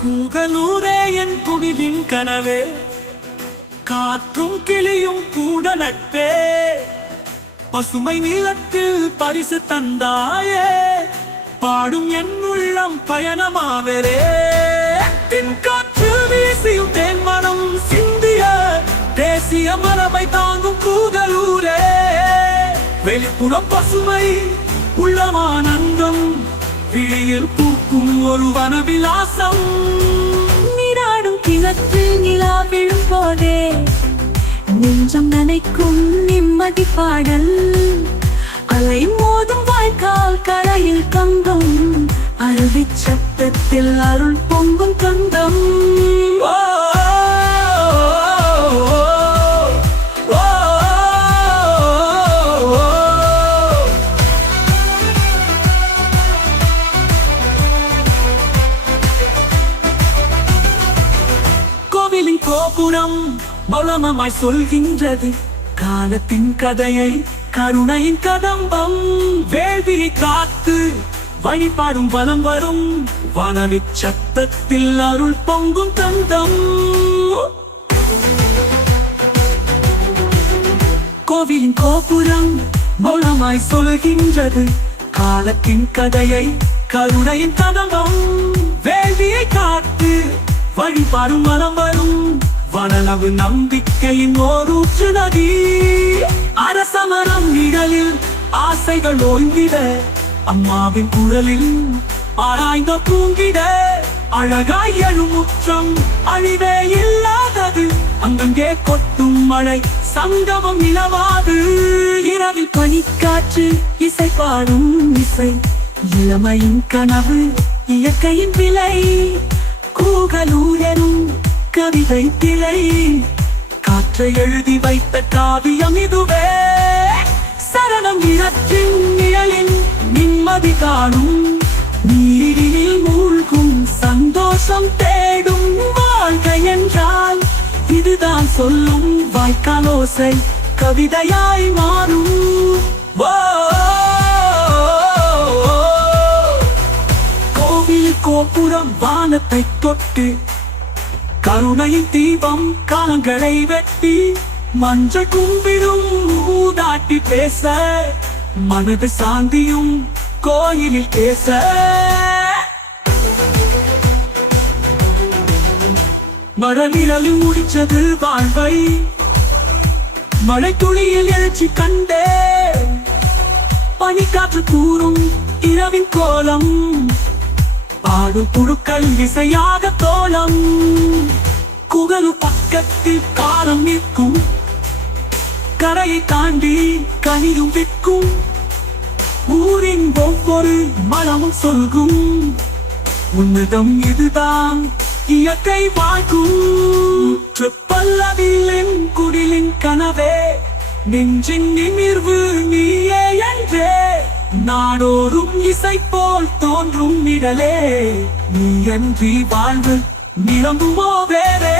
கூகலூரே என் குடிலின் கனவே காற்றும் கிளியும் கூட நட்பே. பசுமை நீளத்தில் பரிசு தந்தாயே பாடும் என் உள்ளம் பயணமாவரே. தென் வெளிப்புறம் பசுமை உள்ளமானந்தம் விழியில் பூக்கும் ஒரு வனவிலாசம். நீராடும் கிழக்கு நிலா விழும் போதே நெஞ்சம் நனைக்கும் நிம்மதி பாடல். அலை மோதும் வாய்க்கால் கரையில் கங்கம் அருவி சத்தத்தில் அருள் பொங்கும் கந்தம். கோபுரம் பலமமாய் சொல்கின்றது. காலத்தின் கதையை கருணையின் கதம்பம். வேள்வியை காத்து வழிபாடும் பலம் வரும். வனவி சத்தத்தில் அருள் பொங்கும் தந்தம். கோவிலின் கோபுரம் மௌனமாய் சொல்கின்றது. காலத்தின் கதையை கருணையின் கதம்பம். வேள்வியை காத்து வழிபாடும் மனம் வரும். வனளவு நம்பிக்கையின் ஓரூற்று நதி. அரசமரம் நிழலில் ஆசைகள் ஓய்ந்திட அம்மாவின் குரலில் ஆராய்ந்த தூங்கிட அழகாய் எழுமுற்றம் அழிவே இல்லாதது அங்கங்கே கொட்டும் மழை சங்கமம் இலவாது இரவில் பனிக்காற்று இசை பாடும் இசை இளமையின் கனவு இயற்கையின் விலை. கூகலூரனும் கவிதை திரை. காற்றை எழுதி வைத்த காவியம் இதுவே. சரணம் இழற்றின் நிழலின் நிம்மதி காணும். நீரினில் மூழ்கும் சந்தோஷம் தேடும் வாழ்க்கை என்றால் இதுதான் சொல்லும் வாய்க்காலோசை கவிதையாய் மாறும். கோவில் கோபுரம் வானத்தை தொட்டு கருணையின் தீபம் காலங்களை வெட்டி மஞ்சள் கும்பிடும் ஊதாட்டி பேச மனது சாந்தியும் கோயிலில் பேச. மரநிழலு முடிச்சது வாழ்வை மழை துளியில் எழுச்சி கண்டே. பனிக்காற்று கூறும் இரவின் கோலம் பாடும் புழுக்கள் இசையாக தோலம் குகலு பக்கத்தில் காலம் நிற்கும். கரையை தாண்டி கனியும் விற்கும். ஊரின் ஒவ்வொரு மனமும் சொல்கும் உன்னதம் இதுதான் இயற்கை வாழ்க்கும். பல்லவிலின் குடிலின் கனவே நெஞ்சின் நிமிர்வு நீயே என்றே. நாடோறும் இசை போல் தோன்றும் இடலே நீ அன்றி வாழ்வு நிரம்புமோ வேறே.